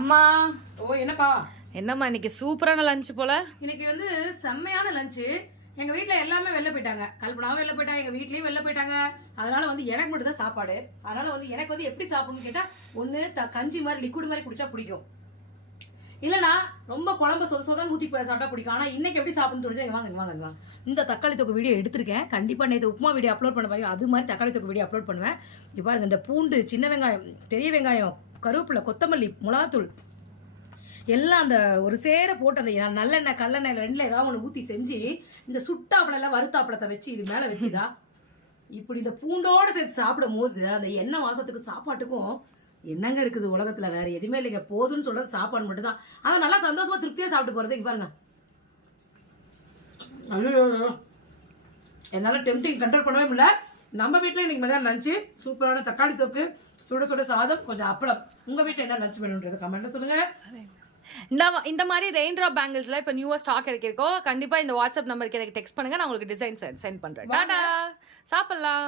அம்மா ஓ என்னப்பா என்னம்மா இன்னைக்கு சூப்பரான லஞ்ச் போல. இன்னைக்கு வந்து செம்மையான லஞ்சு. எங்க வீட்ல எல்லாமே வெளில போயிட்டாங்க. கல்பனாவும் வெளில போயிட்டாங்க, எங்க வீட்லயும் வெளில போயிட்டாங்க. அதனால வந்து எனக்கு மட்டும் தான் சாப்பாடு. அதனால வந்து எனக்கு வந்து எப்படி சாப்பிடணும்னு கேட்டா ஒண்ணு கஞ்சி மாதிரி லிக்விட் மாதிரி குடிச்சா பிடிக்கும், இல்லனா ரொம்ப குழம்பு சொதன்னு ஊத்தி சாப்பிட்டா பிடிக்கும். ஆனா இன்னைக்கு எப்படி சாப்பிடணும்னு தோணுச்சு. இங்க வாங்க வாங்க வாங்க. இந்த தக்காளி தொக்கு வீடியோ எடுத்திருக்கேன். கண்டிப்பா நேற்று உப்புமா வீடியோ அப்லோட் பண்ண பாருங்க, அது மாதிரி தக்காளி தொக்கு வீடியோ அப்லோட் பண்ணுவேன். இங்க பாருங்க, இந்த பூண்டு, சின்ன வெங்காயம், பெரிய வெங்காயம், கருவேப்பிலை, கொத்தமல்லி, மிளகாத்தூள் எல்லாம் அந்த ஒரு சேர போட்டு அந்த நல்லெண்ணெய் கல்லெண்ணெய் ரெண்டுல ஏதாவது ஒன்று ஊற்றி செஞ்சு இந்த சுட்டாப்பளம் எல்லாம் வறுத்தாப்பளத்தை வச்சு இது மேலே வச்சுதா இப்படி இந்த பூண்டோட சேர்த்து சாப்பிடும் போது அந்த எண்ணெய் வாசத்துக்கு சாப்பாட்டுக்கும் என்னங்க இருக்குது உலகத்துல, வேற எதுவுமே இல்லைங்க. போதும்னு சொல்றது சாப்பாடு மட்டும் தான். அதை நல்லா சந்தோஷமா திருப்தியா சாப்பிட்டு போறது. இங்க பாருங்க, என்னால டெம்டிங் கண்ட்ரோல் பண்ணவே முடியல. நம்ம வீட்டுல இன்னைக்கு மதியம் லஞ்சு சூப்பரான தக்காளி தொக்கு, சுட சுட சாதம், கொஞ்சம் அப்பளம். உங்க வீட்டுல என்ன லஞ்ச் வேணும்ன்றது கமெண்ட்ல சொல்லுங்க. இந்த மாதிரி ரெயின் ட்ராப் பேங்கிள்ஸ்ல இப்ப நியூவா ஸ்டாக் இருக்கோ, கண்டிப்பா இந்த வாட்ஸ்அப் நம்பருக்கு எனக்கு டெக்ஸ்ட் பண்ணுங்க, நான் உங்களுக்கு டிசைன் சென்ட் பண்றேன். டாடா, சாப்பிடலாம்.